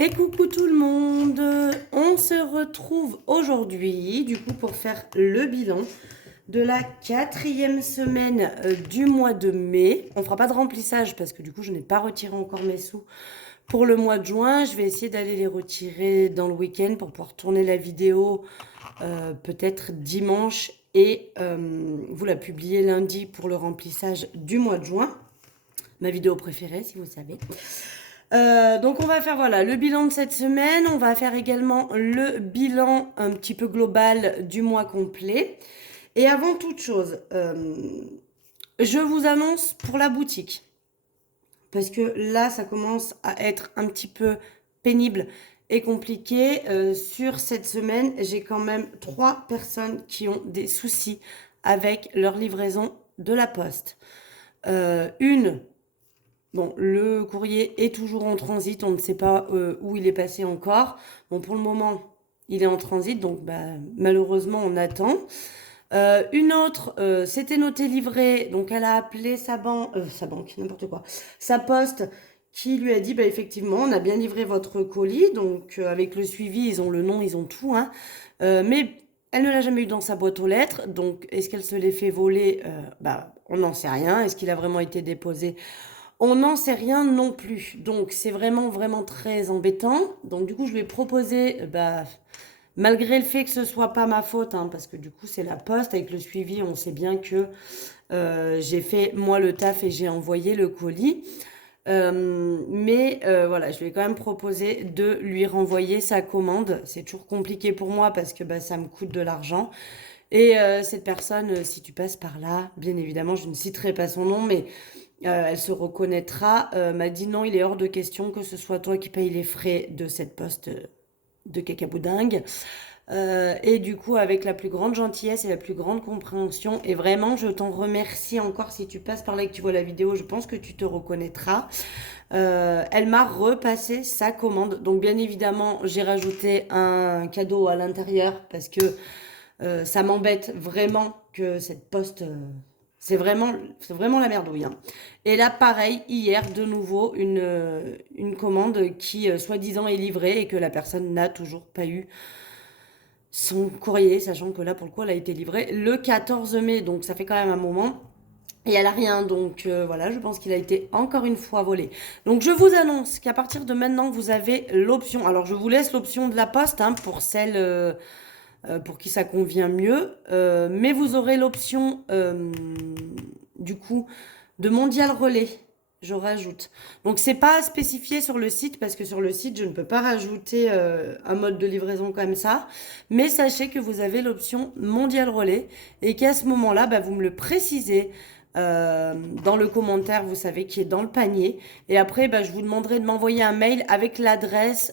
Et coucou tout le monde, on se retrouve aujourd'hui du coup pour faire le bilan de la 4e semaine du mois de mai. On fera pas de remplissage parce que du coup je n'ai pas retiré encore mes sous pour le mois de juin. Je vais essayer d'aller les retirer dans le week-end pour pouvoir tourner la vidéo peut-être dimanche et vous la publier lundi pour le remplissage du mois de juin. Ma vidéo préférée si vous savez. Donc on va faire voilà le bilan de cette semaine, on va faire également le bilan un petit peu global du mois complet. Et avant toute chose, je vous annonce pour la boutique, parce que là ça commence à être un petit peu pénible et compliqué. Sur cette semaine, j'ai quand même 3 personnes qui ont des soucis avec leur livraison de la poste. Bon, le courrier est toujours en transit, on ne sait pas où il est passé encore. Bon, pour le moment, il est en transit, donc malheureusement, on attend. Une autre, c'était noté livré, donc elle a appelé sa banque, n'importe quoi, sa poste, qui lui a dit, effectivement, on a bien livré votre colis, donc avec le suivi, ils ont le nom, ils ont tout, hein. Mais elle ne l'a jamais eu dans sa boîte aux lettres, donc est-ce qu'elle se l'est fait voler? On n'en sait rien. Est-ce qu'il a vraiment été déposé? On n'en sait rien non plus. Donc, c'est vraiment, vraiment très embêtant. Donc, du coup, je lui ai proposé, malgré le fait que ce soit pas ma faute, hein, parce que du coup, c'est la poste. Avec le suivi, on sait bien que j'ai fait, moi, le taf et j'ai envoyé le colis. Voilà, je lui ai quand même proposé de lui renvoyer sa commande. C'est toujours compliqué pour moi parce que ça me coûte de l'argent. Et cette personne, si tu passes par là, bien évidemment, je ne citerai pas son nom, mais elle se reconnaîtra, m'a dit non, il est hors de question que ce soit toi qui payes les frais de cette poste de cacaboudingue. Et du coup, avec la plus grande gentillesse et la plus grande compréhension, et vraiment, je t'en remercie encore si tu passes par là et que tu vois la vidéo, je pense que tu te reconnaîtras. Elle m'a repassé sa commande. Donc, bien évidemment, j'ai rajouté un cadeau à l'intérieur parce que ça m'embête vraiment que cette poste. C'est vraiment la merdouille, hein. Et là, pareil, hier, de nouveau, une commande qui, soi-disant, est livrée et que la personne n'a toujours pas eu son courrier, sachant que là, pour le coup, elle a été livrée le 14 mai, donc ça fait quand même un moment. Et elle a rien, donc voilà, je pense qu'il a été encore une fois volé. Donc je vous annonce qu'à partir de maintenant, vous avez l'option. Alors je vous laisse l'option de la poste, hein, pour celle pour qui ça convient mieux. Mais vous aurez l'option, du coup, de Mondial Relais. Je rajoute. Donc, c'est pas spécifié sur le site parce que sur le site, je ne peux pas rajouter un mode de livraison comme ça. Mais sachez que vous avez l'option Mondial Relais et qu'à ce moment-là, vous me le précisez dans le commentaire, vous savez, qui est dans le panier. Et après, je vous demanderai de m'envoyer un mail avec l'adresse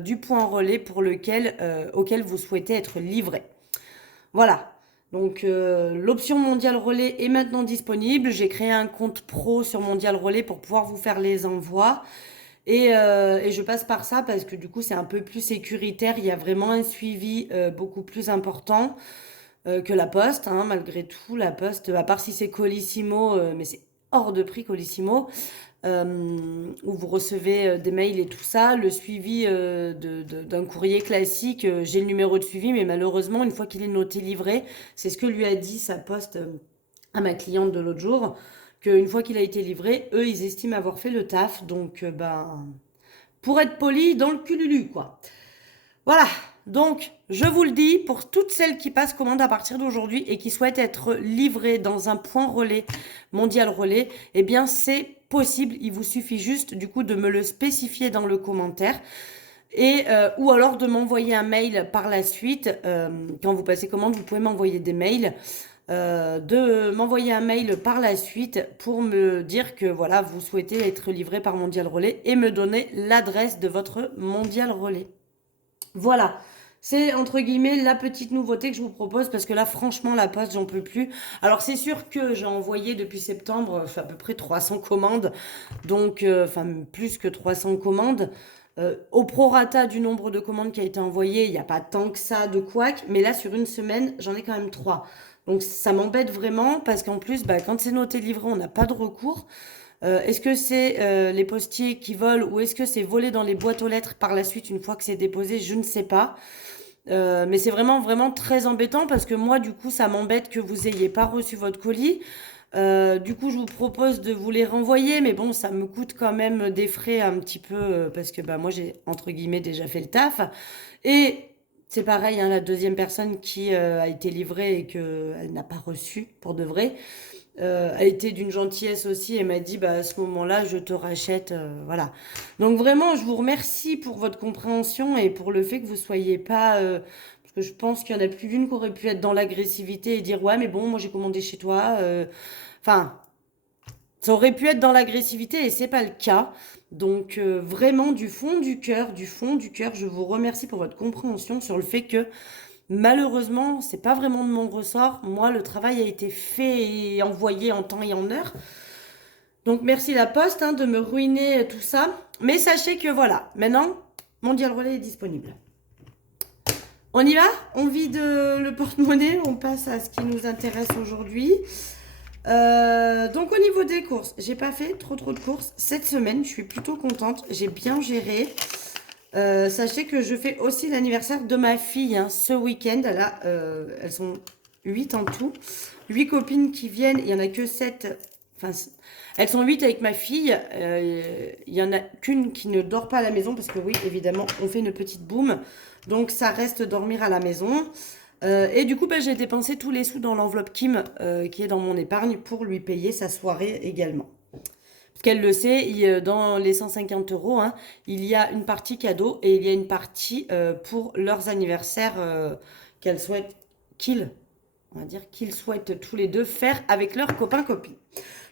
du point relais auquel vous souhaitez être livré. Voilà. Donc l'option Mondial Relais est maintenant disponible. J'ai créé un compte pro sur Mondial Relais pour pouvoir vous faire les envois. Et je passe par ça parce que du coup c'est un peu plus sécuritaire. Il y a vraiment un suivi beaucoup plus important que la Poste, hein, malgré tout. La Poste, à part si c'est Colissimo, mais c'est hors de prix Colissimo, où vous recevez des mails et tout ça. Le suivi d'un courrier classique, j'ai le numéro de suivi, mais malheureusement, une fois qu'il est noté livré, c'est ce que lui a dit sa Poste à ma cliente de l'autre jour, qu'une fois qu'il a été livré, eux, ils estiment avoir fait le taf. Donc, pour être poli, dans le cululu, quoi. Voilà, donc je vous le dis, pour toutes celles qui passent commande à partir d'aujourd'hui et qui souhaitent être livrées dans un point relais, Mondial Relais, eh bien c'est possible, il vous suffit juste du coup de me le spécifier dans le commentaire. Et, ou alors de m'envoyer un mail par la suite. Quand vous passez commande, vous pouvez m'envoyer des mails. De m'envoyer un mail par la suite pour me dire que voilà, vous souhaitez être livré par Mondial Relais et me donner l'adresse de votre Mondial Relais. Voilà, c'est entre guillemets la petite nouveauté que je vous propose parce que là, franchement, la poste, j'en peux plus. Alors, c'est sûr que j'ai envoyé depuis septembre à peu près 300 commandes, donc, plus que 300 commandes. Au prorata du nombre de commandes qui a été envoyé, il n'y a pas tant que ça de couac, mais là, sur une semaine, j'en ai quand même 3. Donc, ça m'embête vraiment parce qu'en plus, quand c'est noté livré, on n'a pas de recours. Est-ce que c'est les postiers qui volent ou est-ce que c'est volé dans les boîtes aux lettres par la suite une fois que c'est déposé? Je ne sais pas. Mais c'est vraiment, vraiment très embêtant parce que moi, du coup, ça m'embête que vous ayez pas reçu votre colis. Du coup, je vous propose de vous les renvoyer, mais bon, ça me coûte quand même des frais un petit peu parce que bah, moi, j'ai entre guillemets déjà fait le taf. Et c'est pareil, hein, la deuxième personne qui a été livrée et que elle n'a pas reçu pour de vrai a été d'une gentillesse aussi et m'a dit bah à ce moment-là je te rachète voilà. Donc vraiment je vous remercie pour votre compréhension et pour le fait que vous soyez pas parce que je pense qu'il y en a plus d'une qui aurait pu être dans l'agressivité et dire ouais mais bon moi j'ai commandé chez toi enfin ça aurait pu être dans l'agressivité et c'est pas le cas. Donc vraiment du fond du cœur, je vous remercie pour votre compréhension sur le fait que malheureusement, c'est pas vraiment de mon ressort. Moi, le travail a été fait et envoyé en temps et en heure. Donc merci la Poste hein, de me ruiner tout ça. Mais sachez que voilà, maintenant, Mondial Relais est disponible. On y va? On vide le porte-monnaie, on passe à ce qui nous intéresse aujourd'hui. Donc au niveau des courses, j'ai pas fait trop de courses cette semaine, je suis plutôt contente, j'ai bien géré. Sachez que je fais aussi l'anniversaire de ma fille hein, ce week-end. Là, elles sont 8 en tout. 8 copines qui viennent, il n'y en a que 7. Enfin, elles sont 8 avec ma fille. Il n'y en a qu'une qui ne dort pas à la maison parce que oui, évidemment, on fait une petite boum. Donc ça reste dormir à la maison. Et du coup, bah, j'ai dépensé tous les sous dans l'enveloppe Kim qui est dans mon épargne pour lui payer sa soirée également. Parce qu'elle le sait, dans les 150 euros, hein, il y a une partie cadeau et il y a une partie pour leurs anniversaires qu'elles souhaitent, qu'ils, on va dire qu'ils souhaitent tous les deux faire avec leurs copains-copines.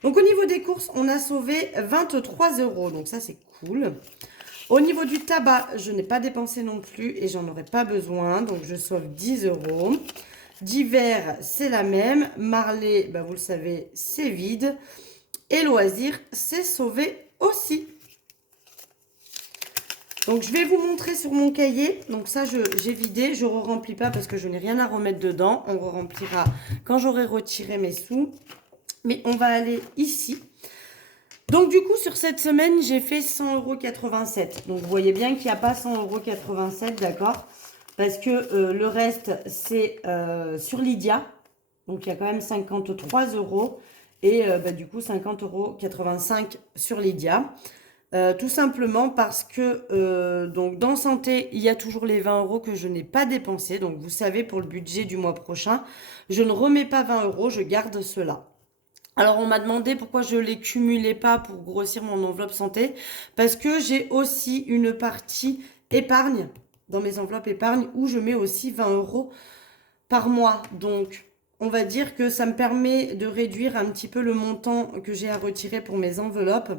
Donc au niveau des courses, on a sauvé 23 euros, donc ça c'est cool. Au niveau du tabac, je n'ai pas dépensé non plus et j'en aurais pas besoin, donc je sauve 10 euros. Divers, c'est la même. Marley, bah, vous le savez, c'est vide. Et loisirs, c'est sauvé aussi. Donc je vais vous montrer sur mon cahier. Donc ça, j'ai vidé. Je ne re-remplis pas parce que je n'ai rien à remettre dedans. On re-remplira quand j'aurai retiré mes sous. Mais on va aller ici. Donc du coup, sur cette semaine, j'ai fait 100,87 €. Donc vous voyez bien qu'il n'y a pas 100,87 €, d'accord? Parce que le reste, c'est sur Lydia. Donc il y a quand même 53 euros. Et bah, du coup, 50,85 € sur Lydia. Tout simplement parce que donc dans santé, il y a toujours les 20 euros que je n'ai pas dépensés. Donc vous savez, pour le budget du mois prochain, je ne remets pas 20 euros, je garde cela. Alors on m'a demandé pourquoi je les cumulais pas pour grossir mon enveloppe santé. Parce que j'ai aussi une partie épargne dans mes enveloppes épargne où je mets aussi 20 euros par mois. Donc on va dire que ça me permet de réduire un petit peu le montant que j'ai à retirer pour mes enveloppes,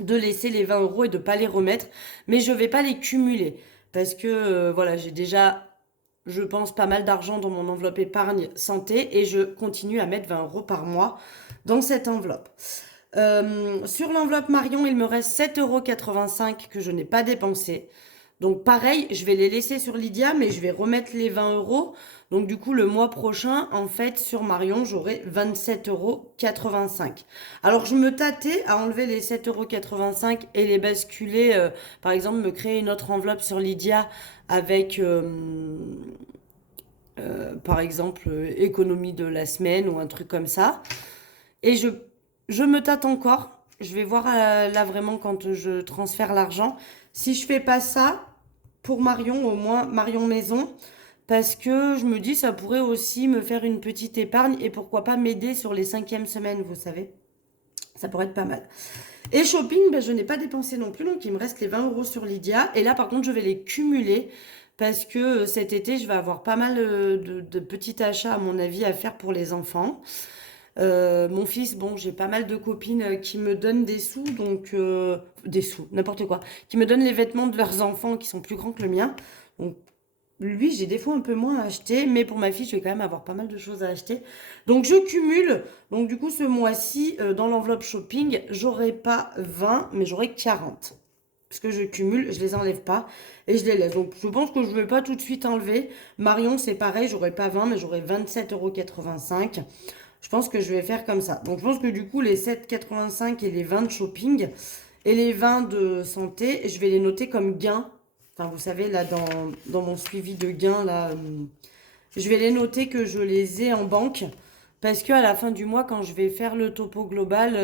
de laisser les 20 euros et de pas les remettre. Mais je vais pas les cumuler parce que voilà, j'ai déjà, je pense, pas mal d'argent dans mon enveloppe épargne santé et je continue à mettre 20 euros par mois dans cette enveloppe. Sur l'enveloppe Marion, il me reste 7,85 € que je n'ai pas dépensé. Donc pareil, je vais les laisser sur Lydia, mais je vais remettre les 20 euros. Donc du coup, le mois prochain, en fait, sur Marion, j'aurai 27,85 €. Alors je me tâtais à enlever les 7,85 € et les basculer, par exemple, me créer une autre enveloppe sur Lydia avec, par exemple, économie de la semaine ou un truc comme ça. Et je me tâte encore. Je vais voir là vraiment quand je transfère l'argent. Si je fais pas ça, pour Marion, au moins Marion Maison, parce que je me dis ça pourrait aussi me faire une petite épargne et pourquoi pas m'aider sur les 5e semaines, vous savez. Ça pourrait être pas mal. Et shopping, ben, je n'ai pas dépensé non plus, donc il me reste les 20 euros sur Lydia. Et là, par contre, je vais les cumuler parce que cet été, je vais avoir pas mal de petits achats, à mon avis, à faire pour les enfants. Mon fils, bon, j'ai pas mal de copines qui me donnent des sous, donc des sous, n'importe quoi, qui me donnent les vêtements de leurs enfants qui sont plus grands que le mien. Donc lui, j'ai des fois un peu moins à acheter, mais pour ma fille, je vais quand même avoir pas mal de choses à acheter. Donc je cumule. Donc du coup, ce mois-ci, dans l'enveloppe shopping, j'aurai pas 20, mais j'aurai 40. Parce que je cumule, je les enlève pas et je les laisse. Donc je pense que je ne vais pas tout de suite enlever. Marion, c'est pareil, j'aurai pas 20, mais j'aurai 27,85 €. Je pense que je vais faire comme ça. Donc je pense que du coup, les 7,85 et les 20 de shopping et les 20 de santé, je vais les noter comme gains. Enfin, vous savez, là, dans mon suivi de gains, là, je vais les noter que je les ai en banque. Parce qu'à la fin du mois, quand je vais faire le topo global,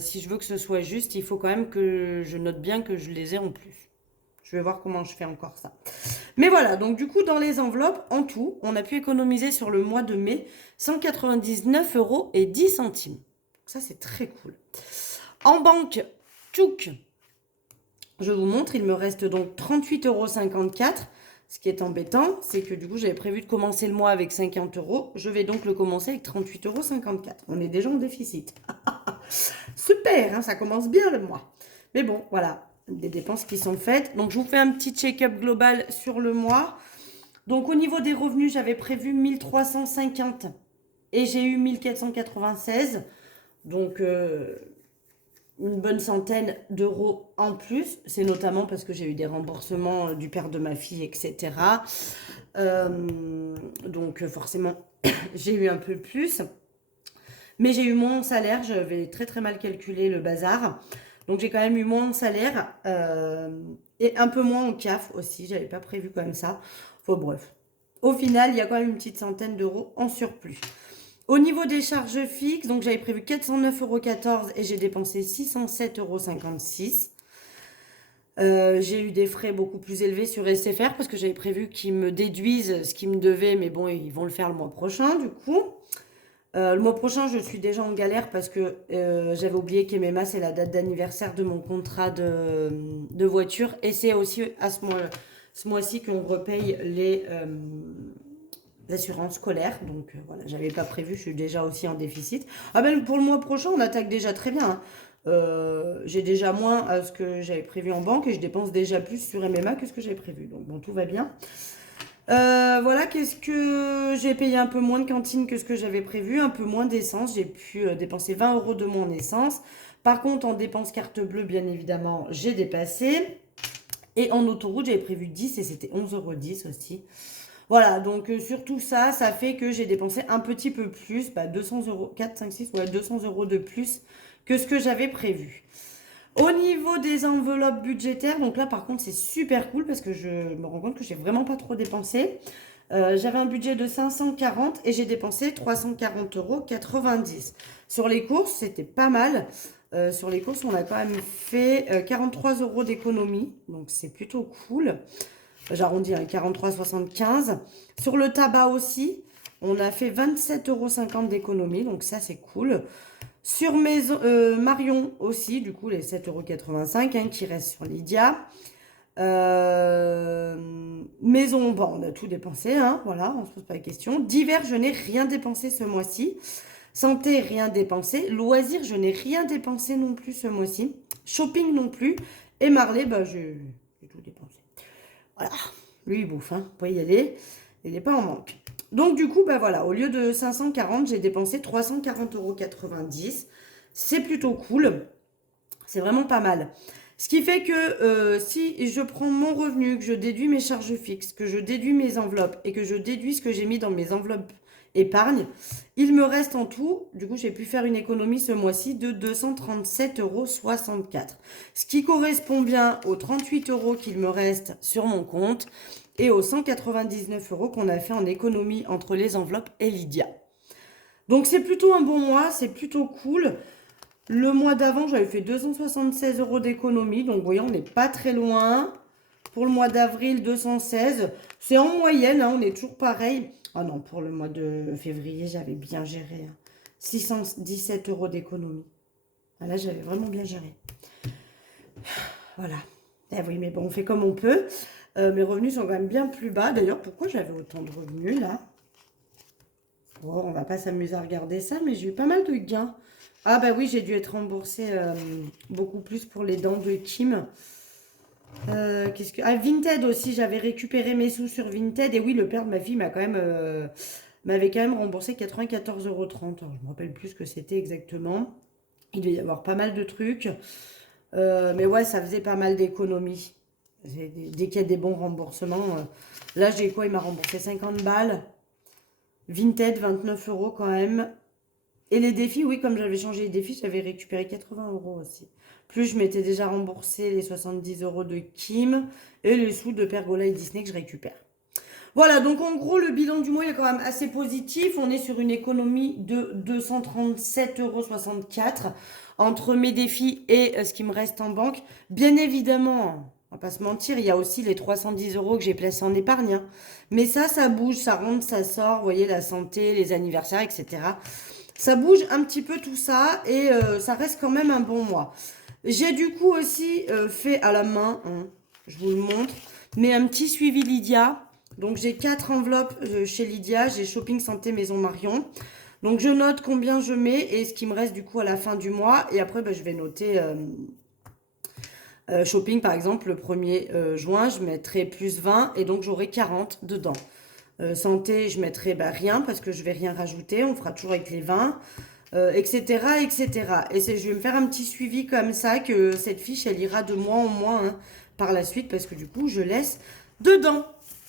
si je veux que ce soit juste, il faut quand même que je note bien que je les ai en plus. Je vais voir comment je fais encore ça. Mais voilà, donc du coup, dans les enveloppes, en tout, on a pu économiser sur le mois de mai 199,10 €. Ça, c'est très cool. En banque, tchouk, je vous montre, il me reste donc 38,54 €. Ce qui est embêtant, c'est que du coup, j'avais prévu de commencer le mois avec 50 €. Je vais donc le commencer avec 38,54 €. On est déjà en déficit. Super, hein, ça commence bien le mois. Mais bon, voilà, des dépenses qui sont faites. Donc, je vous fais un petit check-up global sur le mois. Donc, au niveau des revenus, j'avais prévu 1350 et j'ai eu 1496. Donc, une bonne centaine d'euros en plus. C'est notamment parce que j'ai eu des remboursements du père de ma fille, etc. Donc, forcément, j'ai eu un peu plus. Mais j'ai eu mon salaire, j'avais très très mal calculé le bazar. Donc j'ai quand même eu mon salaire et un peu moins en CAF aussi, j'avais pas prévu comme ça. Enfin bref, au final, il y a quand même une petite centaine d'euros en surplus. Au niveau des charges fixes, donc j'avais prévu 409,14 € et j'ai dépensé 607,56 €. J'ai eu des frais beaucoup plus élevés sur SFR parce que j'avais prévu qu'ils me déduisent ce qu'ils me devaient, mais bon, ils vont le faire le mois prochain du coup. Le mois prochain, je suis déjà en galère parce que j'avais oublié qu'MMA, c'est la date d'anniversaire de mon contrat de voiture. Et c'est aussi à ce mois-ci qu'on repaye les assurances scolaires. Donc voilà, j'avais pas prévu, je suis déjà aussi en déficit. Ah ben pour le mois prochain, on attaque déjà très bien, hein. J'ai déjà moins à ce que j'avais prévu en banque et je dépense déjà plus sur MMA que ce que j'avais prévu. Donc bon, tout va bien. Voilà, qu'est-ce que j'ai payé un peu moins de cantine que ce que j'avais prévu, un peu moins d'essence. J'ai pu dépenser 20 € de mon essence. Par contre, en dépenses carte bleue, bien évidemment, j'ai dépassé. Et en autoroute, j'avais prévu 10 et c'était 11,10 € aussi. Voilà, donc sur tout ça, ça fait que j'ai dépensé un petit peu plus, 200 €, 4, 5, 6, ouais, 200 € de plus que ce que j'avais prévu. Au niveau des enveloppes budgétaires, donc là par contre c'est super cool parce que je me rends compte que j'ai vraiment pas trop dépensé. J'avais un budget de 540 et j'ai dépensé 340,90 €. Sur les courses, c'était pas mal. Sur les courses, on a quand même fait 43 € d'économie, donc c'est plutôt cool. J'arrondis à 43,75 €. Sur le tabac aussi, on a fait 27,50 € d'économie, donc ça c'est cool. Sur Marion aussi, du coup, les 7,85 € hein, qui restent sur Lydia. Maison, bon, on a tout dépensé, hein, voilà, on se pose pas la question. Divers, je n'ai rien dépensé ce mois-ci. Santé, rien dépensé. Loisirs, je n'ai rien dépensé non plus ce mois-ci. Shopping non plus. Et Marley, j'ai tout dépensé. Voilà, lui il bouffe, hein, vous pouvez y aller. Il n'est pas en manque. Donc du coup, voilà, au lieu de 540, j'ai dépensé 340,90 €. C'est plutôt cool. C'est vraiment pas mal. Ce qui fait que si je prends mon revenu, que je déduis mes charges fixes, que je déduis mes enveloppes et que je déduis ce que j'ai mis dans mes enveloppes épargne, il me reste en tout, du coup j'ai pu faire une économie ce mois-ci de 237,64 €. Ce qui correspond bien aux 38 € qu'il me reste sur mon compte et aux 199 € qu'on a fait en économie entre les enveloppes et Lydia. Donc c'est plutôt un bon mois, c'est plutôt cool. Le mois d'avant, j'avais fait 276 € d'économie. Donc, vous voyez, on n'est pas très loin. Pour le mois d'avril, 216. C'est en moyenne, hein, on est toujours pareil. Ah non, pour le mois de février, j'avais bien géré, hein. 617 € d'économie. Ah là, j'avais vraiment bien géré. Voilà. Eh oui, mais bon, on fait comme on peut. Mes revenus sont quand même bien plus bas. D'ailleurs, pourquoi j'avais autant de revenus, là? Bon, on va pas s'amuser à regarder ça, mais j'ai eu pas mal de gains. Ah bah oui, j'ai dû être remboursée beaucoup plus pour les dents de Kim. Ah, Vinted aussi, j'avais récupéré mes sous sur Vinted. Et oui, le père de ma fille m'avait quand même remboursé 94,30 €. Alors, je me rappelle plus ce que c'était exactement. Il devait y avoir pas mal de trucs. Mais ouais, ça faisait pas mal d'économies. Dès qu'il y a des bons remboursements. Là, j'ai quoi? Il m'a remboursé 50 balles. Vinted, 29 € quand même. Et les défis, oui, comme j'avais changé les défis, j'avais récupéré 80 € aussi. Plus je m'étais déjà remboursé les 70 € de Kim et les sous de Pergola et Disney que je récupère. Voilà, donc en gros, le bilan du mois il est quand même assez positif. On est sur une économie de 237,64 € entre mes défis et ce qui me reste en banque. Bien évidemment, on va pas se mentir, il y a aussi les 310 € que j'ai placés en épargne, hein. Mais ça bouge, ça rentre, ça sort. Vous voyez, la santé, les anniversaires, etc. Ça bouge un petit peu tout ça et ça reste quand même un bon mois. J'ai du coup aussi fait à la main, hein, je vous le montre, mais un petit suivi Lydia. Donc j'ai 4 enveloppes chez Lydia, j'ai Shopping Santé Maison Marion. Donc je note combien je mets et ce qui me reste du coup à la fin du mois. Et après je vais noter Shopping par exemple le 1er juin, je mettrai plus 20 et donc j'aurai 40 dedans. Santé, je mettrai rien parce que je vais rien rajouter, on fera toujours avec les 20. Etc., etc. Et je vais me faire un petit suivi comme ça, que cette fiche, elle ira de mois en mois hein, par la suite, parce que du coup, je laisse dedans.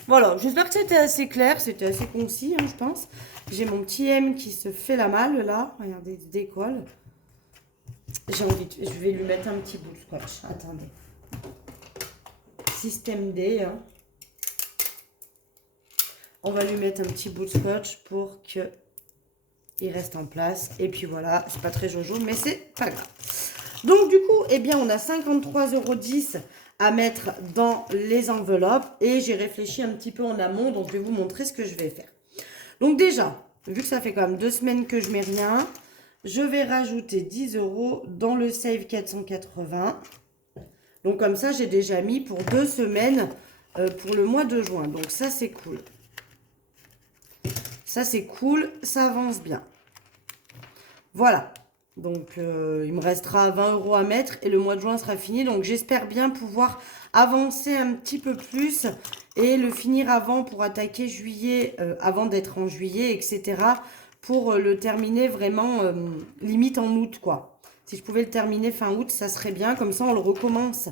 Voilà, j'espère que c'était assez clair, c'était assez concis, hein, je pense. J'ai mon petit M qui se fait la malle, là. Regardez, il se décolle. Je vais lui mettre un petit bout de scotch. Attendez. Système D, hein. On va lui mettre un petit bout de scotch pour que il reste en place. Et puis voilà, c'est pas très jojo, mais c'est pas grave. Donc du coup, eh bien, on a 53,10 € à mettre dans les enveloppes. Et j'ai réfléchi un petit peu en amont, donc je vais vous montrer ce que je vais faire. Donc déjà, vu que ça fait quand même 2 semaines que je mets rien, je vais rajouter 10 € dans le Save 480. Donc comme ça, j'ai déjà mis pour 2 semaines pour le mois de juin. Donc ça, c'est cool. Ça, c'est cool, ça avance bien. Voilà. Donc, il me restera 20 € à mettre et le mois de juin sera fini. Donc, j'espère bien pouvoir avancer un petit peu plus et le finir avant pour attaquer juillet, avant d'être en juillet, etc. Pour le terminer vraiment limite en août, quoi. Si je pouvais le terminer fin août, ça serait bien. Comme ça, on le recommence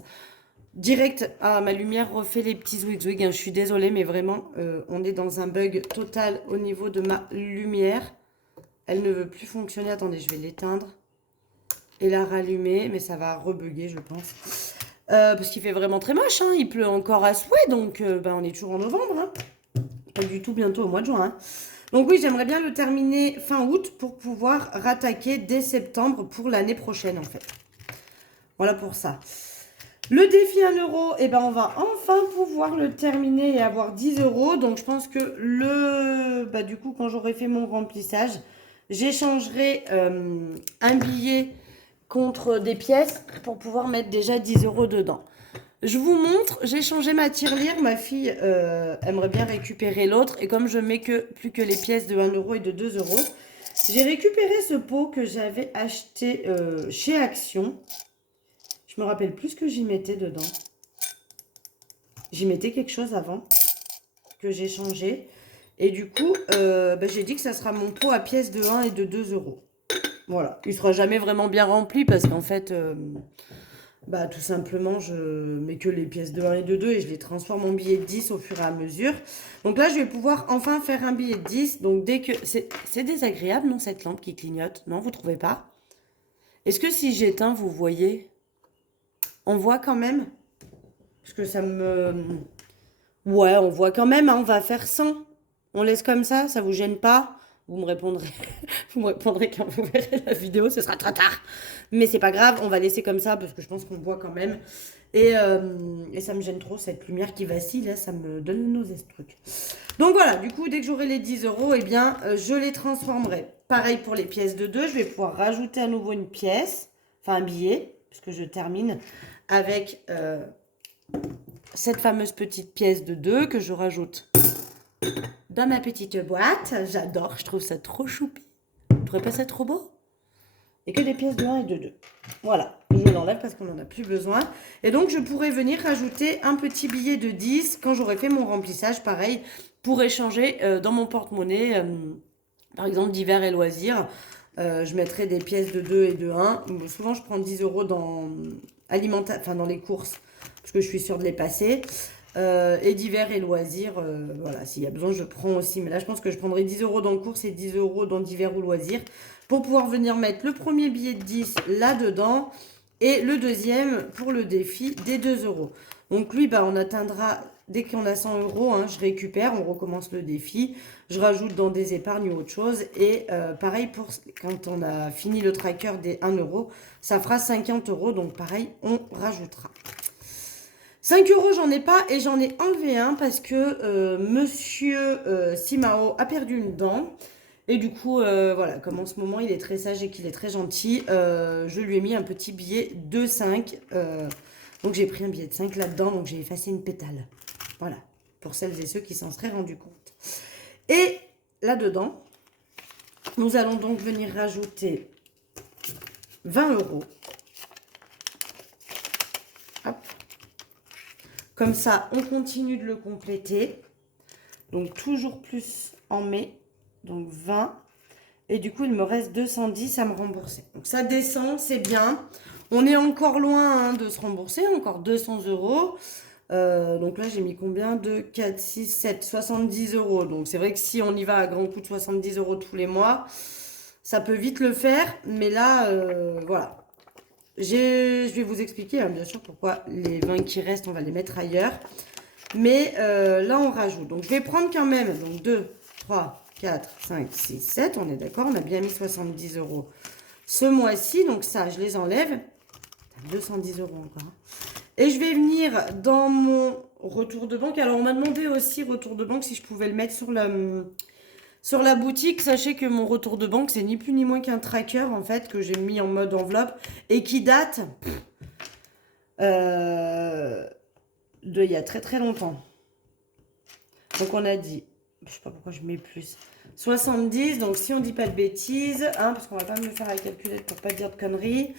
direct. Ah, ma lumière refait les petits zouig-zouig, hein. Je suis désolée, mais vraiment, on est dans un bug total au niveau de ma lumière. Elle ne veut plus fonctionner. Attendez, je vais l'éteindre et la rallumer, mais ça va rebugger, je pense. Parce qu'il fait vraiment très moche, hein. Il pleut encore à souhait, donc on est toujours en novembre. Hein. Pas du tout bientôt au mois de juin. Hein. Donc oui, j'aimerais bien le terminer fin août pour pouvoir rattaquer dès septembre pour l'année prochaine, en fait. Voilà pour ça. Le défi 1 €, eh ben on va enfin pouvoir le terminer et avoir 10 €. Donc je pense que du coup, quand j'aurai fait mon remplissage, j'échangerai un billet contre des pièces pour pouvoir mettre déjà 10 € dedans. Je vous montre, j'ai changé ma tirelire. Ma fille aimerait bien récupérer l'autre. Et comme je mets plus que les pièces de 1 € et de 2 €, j'ai récupéré ce pot que j'avais acheté chez Action. Je me rappelle plus ce que j'y mettais dedans. J'y mettais quelque chose avant que j'ai changé. Et du coup, j'ai dit que ça sera mon pot à pièces de 1 et de 2 €. Voilà. Il ne sera jamais vraiment bien rempli parce qu'en fait, tout simplement, je mets que les pièces de 1 et de 2 et je les transforme en billets de 10 au fur et à mesure. Donc là, je vais pouvoir enfin faire un billet de 10. Donc dès que... C'est désagréable, non, cette lampe qui clignote? Non, vous ne trouvez pas? Est-ce que si j'éteins, vous voyez? On voit quand même? Parce que ça me... Ouais, on voit quand même, hein, on va faire 100. On laisse comme ça vous gêne pas? Vous me répondrez, vous me répondrez quand vous verrez la vidéo, ce sera trop tard. Mais c'est pas grave, on va laisser comme ça parce que je pense qu'on voit quand même. Et ça me gêne trop, cette lumière qui vacille, là, ça me donne une nausée, ce truc. Donc voilà, du coup, dès que j'aurai les 10 €, eh bien, je les transformerai. Pareil pour les pièces de 2, je vais pouvoir rajouter à nouveau une pièce, enfin un billet, puisque je termine avec cette fameuse petite pièce de 2 que je rajoute dans ma petite boîte. J'adore, je trouve ça trop choupi. Vous trouvez pas ça trop beau? Et que des pièces de 1 et de 2. Voilà, je l'enlève parce qu'on n'en a plus besoin. Et donc, je pourrais venir rajouter un petit billet de 10 quand j'aurai fait mon remplissage, pareil, pour échanger dans mon porte-monnaie, par exemple, divers et loisirs. Je mettrai des pièces de 2 et de 1. Souvent, je prends 10 € dans les courses, parce que je suis sûre de les passer. Et divers et loisirs, voilà, s'il y a besoin, je prends aussi. Mais là, je pense que je prendrai 10 € dans courses et 10 € dans divers ou loisirs pour pouvoir venir mettre le premier billet de 10 là-dedans et le deuxième pour le défi des 2 euros. Donc lui, bah, on atteindra, dès qu'on a 100 euros, hein, je récupère, on recommence le défi, je rajoute dans des épargnes ou autre chose. Et pareil, pour quand on a fini le tracker des 1 euro, ça fera 50 euros. Donc pareil, on rajoutera. 5 euros, j'en ai pas et j'en ai enlevé un parce que monsieur Simao a perdu une dent. Et du coup, voilà, comme en ce moment il est très sage et qu'il est très gentil, je lui ai mis un petit billet de 5. Donc j'ai pris un billet de 5 là-dedans, donc j'ai effacé une pétale. Voilà, pour celles et ceux qui s'en seraient rendus compte. Et là-dedans, nous allons donc venir rajouter 20 euros. Hop. Comme ça, on continue de le compléter. Donc toujours plus en mai. Donc 20. Et du coup, il me reste 210 à me rembourser. Donc ça descend, c'est bien. On est encore loin hein, de se rembourser, encore 200 euros. Donc là, j'ai mis combien? 2, 4, 6, 7, 70 euros. Donc c'est vrai que si on y va à grand coup de 70 euros tous les mois, ça peut vite le faire. Mais là, voilà. Je vais vous expliquer, hein, bien sûr, pourquoi les 20 qui restent, on va les mettre ailleurs. Mais là, on rajoute. Donc je vais prendre quand même, donc 2, 3, 4, 5, 6, 7. On est d'accord, on a bien mis 70 euros ce mois-ci. Donc ça, je les enlève. 210 euros encore. Et je vais venir dans mon retour de banque. Alors, on m'a demandé aussi, retour de banque, si je pouvais le mettre sur la boutique. Sachez que mon retour de banque, c'est ni plus ni moins qu'un tracker, en fait, que j'ai mis en mode enveloppe et qui date de il y a très très longtemps. Donc, on a dit, je sais pas pourquoi je mets plus, 70. Donc, si on dit pas de bêtises, hein, parce qu'on va pas me faire la calculette pour pas dire de conneries.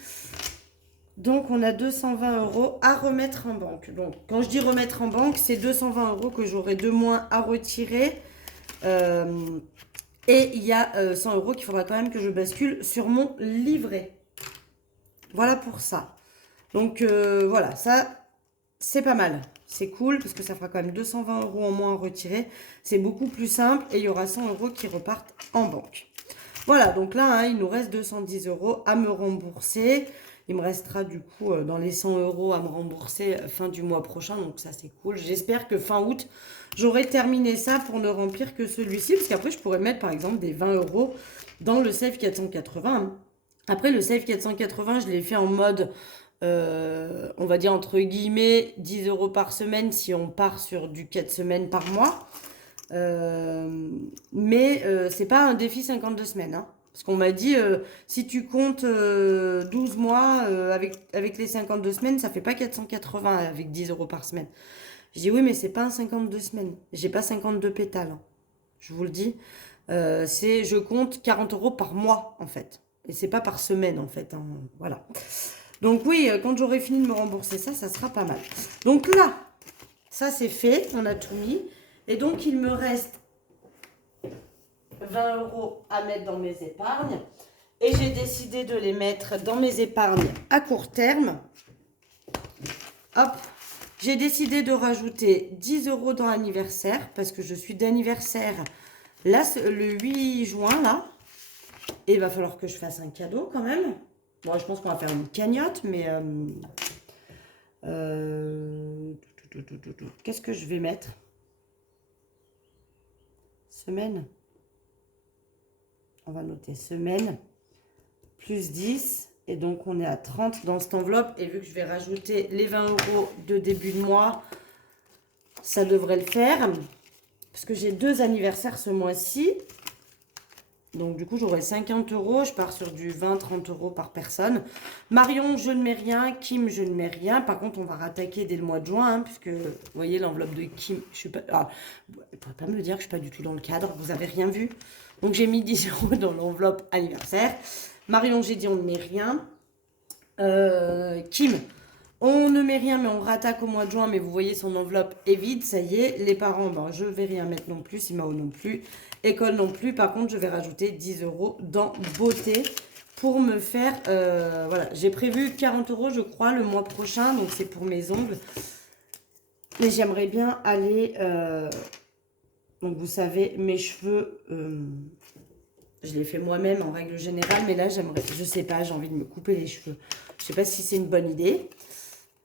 Donc, on a 220 euros à remettre en banque. Donc, quand je dis remettre en banque, c'est 220 euros que j'aurai de moins à retirer. Et il y a 100 euros qu'il faudra quand même que je bascule sur mon livret. Voilà pour ça. Donc, voilà, ça, c'est pas mal. C'est cool parce que ça fera quand même 220 euros en moins à retirer. C'est beaucoup plus simple et il y aura 100 euros qui repartent en banque. Voilà, donc là, hein, il nous reste 210 euros à me rembourser. Il me restera du coup dans les 100 euros à me rembourser fin du mois prochain. Donc ça, c'est cool. J'espère que fin août, j'aurai terminé ça pour ne remplir que celui-ci. Parce qu'après, je pourrais mettre par exemple des 20 euros dans le Save 480. Après, le Save 480, je l'ai fait en mode, on va dire entre guillemets, 10 euros par semaine si on part sur du 4 semaines par mois. Mais c'est pas un défi 52 semaines. Hein. Parce qu'on m'a dit, si tu comptes 12 mois avec les 52 semaines, ça fait pas 480 avec 10 euros par semaine. Je dis oui, mais c'est pas un 52 semaines. J'ai pas 52 pétales. Hein. Je vous le dis. Je compte 40 euros par mois, en fait. Et c'est pas par semaine, en fait. Hein. Voilà. Donc oui, quand j'aurai fini de me rembourser ça, ça sera pas mal. Donc là, ça c'est fait. On a tout mis. Et donc, il me reste 20 euros à mettre dans mes épargnes. Et j'ai décidé de les mettre dans mes épargnes à court terme. Hop, j'ai décidé de rajouter 10 euros dans l'anniversaire parce que je suis d'anniversaire là, le 8 juin, là. Et il va falloir que je fasse un cadeau quand même. Bon, je pense qu'on va faire une cagnotte, mais... qu'est-ce que je vais mettre? Semaine. On va noter semaine. Plus 10. Et donc, on est à 30 dans cette enveloppe. Et vu que je vais rajouter les 20 euros de début de mois, ça devrait le faire. Parce que j'ai 2 anniversaires ce mois-ci. Donc, du coup, j'aurai 50 euros. Je pars sur du 20-30 euros par personne. Marion, je ne mets rien. Kim, je ne mets rien. Par contre, on va rattaquer dès le mois de juin. Hein, puisque, vous voyez, l'enveloppe de Kim, je suis pas... Ah, vous ne pourrez pas me dire que je ne suis pas du tout dans le cadre. Vous n'avez rien vu. Donc, j'ai mis 10 euros dans l'enveloppe anniversaire. Marion, j'ai dit on ne met rien. Kim, on ne met rien, mais on rattaque au mois de juin. Mais vous voyez, son enveloppe est vide. Ça y est. Les parents, ben, je ne vais rien mettre non plus. Simao non plus. École non plus. Par contre, je vais rajouter 10 euros dans beauté pour me faire... voilà, j'ai prévu 40 euros, je crois, le mois prochain. Donc, c'est pour mes ongles. Mais j'aimerais bien aller... donc, vous savez, mes cheveux... Je l'ai fait moi-même en règle générale, mais là, je sais pas, j'ai envie de me couper les cheveux. Je sais pas si c'est une bonne idée.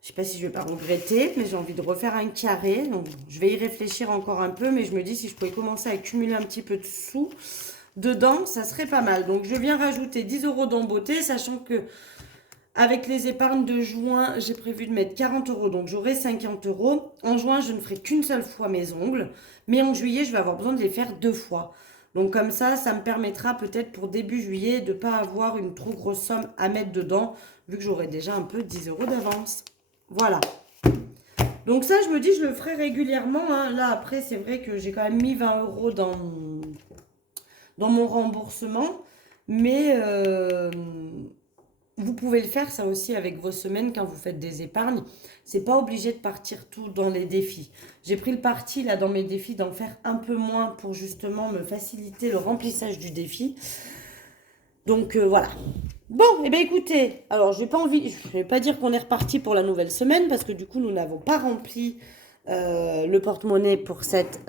Je sais pas si je vais pas regretter, mais j'ai envie de refaire un carré. Donc, je vais y réfléchir encore un peu, mais je me dis si je pouvais commencer à accumuler un petit peu de sous dedans, ça serait pas mal. Donc, je viens rajouter 10 euros dans beauté, sachant que avec les épargnes de juin, j'ai prévu de mettre 40 euros, donc j'aurai 50 euros. En juin, je ne ferai qu'une seule fois mes ongles, mais en juillet, je vais avoir besoin de les faire 2 fois. Donc comme ça me permettra peut-être pour début juillet de ne pas avoir une trop grosse somme à mettre dedans, vu que j'aurai déjà un peu 10 euros d'avance. Voilà. Donc ça, je me dis, je le ferai régulièrement, hein. Là, après, c'est vrai que j'ai quand même mis 20 euros dans mon remboursement, mais vous pouvez le faire ça aussi avec vos semaines quand vous faites des épargnes. C'est pas obligé de partir tout dans les défis. J'ai pris le parti là dans mes défis d'en faire un peu moins pour justement me faciliter le remplissage du défi. Donc voilà. Bon, et bien écoutez, alors je vais pas dire qu'on est reparti pour la nouvelle semaine parce que du coup nous n'avons pas rempli le porte-monnaie pour cette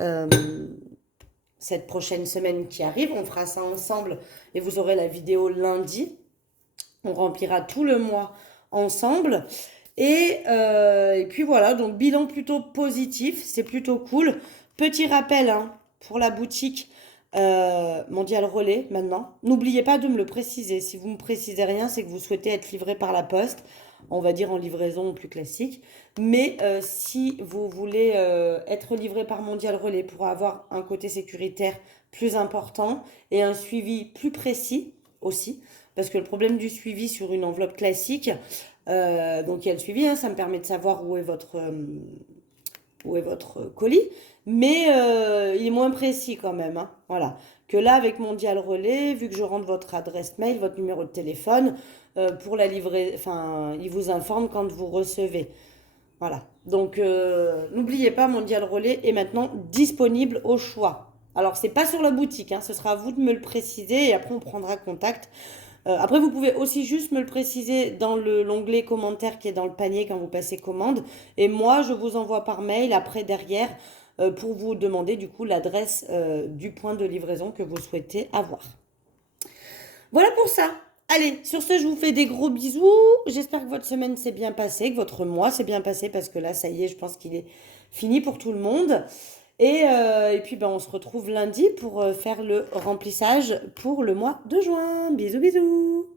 prochaine semaine qui arrive. On fera ça ensemble et vous aurez la vidéo lundi. On remplira tout le mois ensemble. Et puis voilà, donc bilan plutôt positif, c'est plutôt cool. Petit rappel hein, pour la boutique Mondial Relais maintenant. N'oubliez pas de me le préciser. Si vous ne me précisez rien, c'est que vous souhaitez être livré par la poste. On va dire en livraison plus classique. Mais si vous voulez être livré par Mondial Relais pour avoir un côté sécuritaire plus important et un suivi plus précis aussi, parce que le problème du suivi sur une enveloppe classique, donc il y a le suivi, hein, ça me permet de savoir où est votre colis, mais il est moins précis quand même, hein, voilà. Que là, avec Mondial Relais, vu que je rentre votre adresse mail, votre numéro de téléphone, pour la livrer, enfin, il vous informe quand vous recevez. Voilà. Donc, n'oubliez pas, Mondial Relais est maintenant disponible au choix. Alors, c'est pas sur la boutique, hein, ce sera à vous de me le préciser et après on prendra contact. Après, vous pouvez aussi juste me le préciser dans l'onglet commentaire qui est dans le panier quand vous passez commande. Et moi, je vous envoie par mail après derrière pour vous demander du coup l'adresse du point de livraison que vous souhaitez avoir. Voilà pour ça. Allez, sur ce, je vous fais des gros bisous. J'espère que votre semaine s'est bien passée, que votre mois s'est bien passé parce que là, ça y est, je pense qu'il est fini pour tout le monde. Et puis, ben, on se retrouve lundi pour faire le remplissage pour le mois de juin. Bisous, bisous.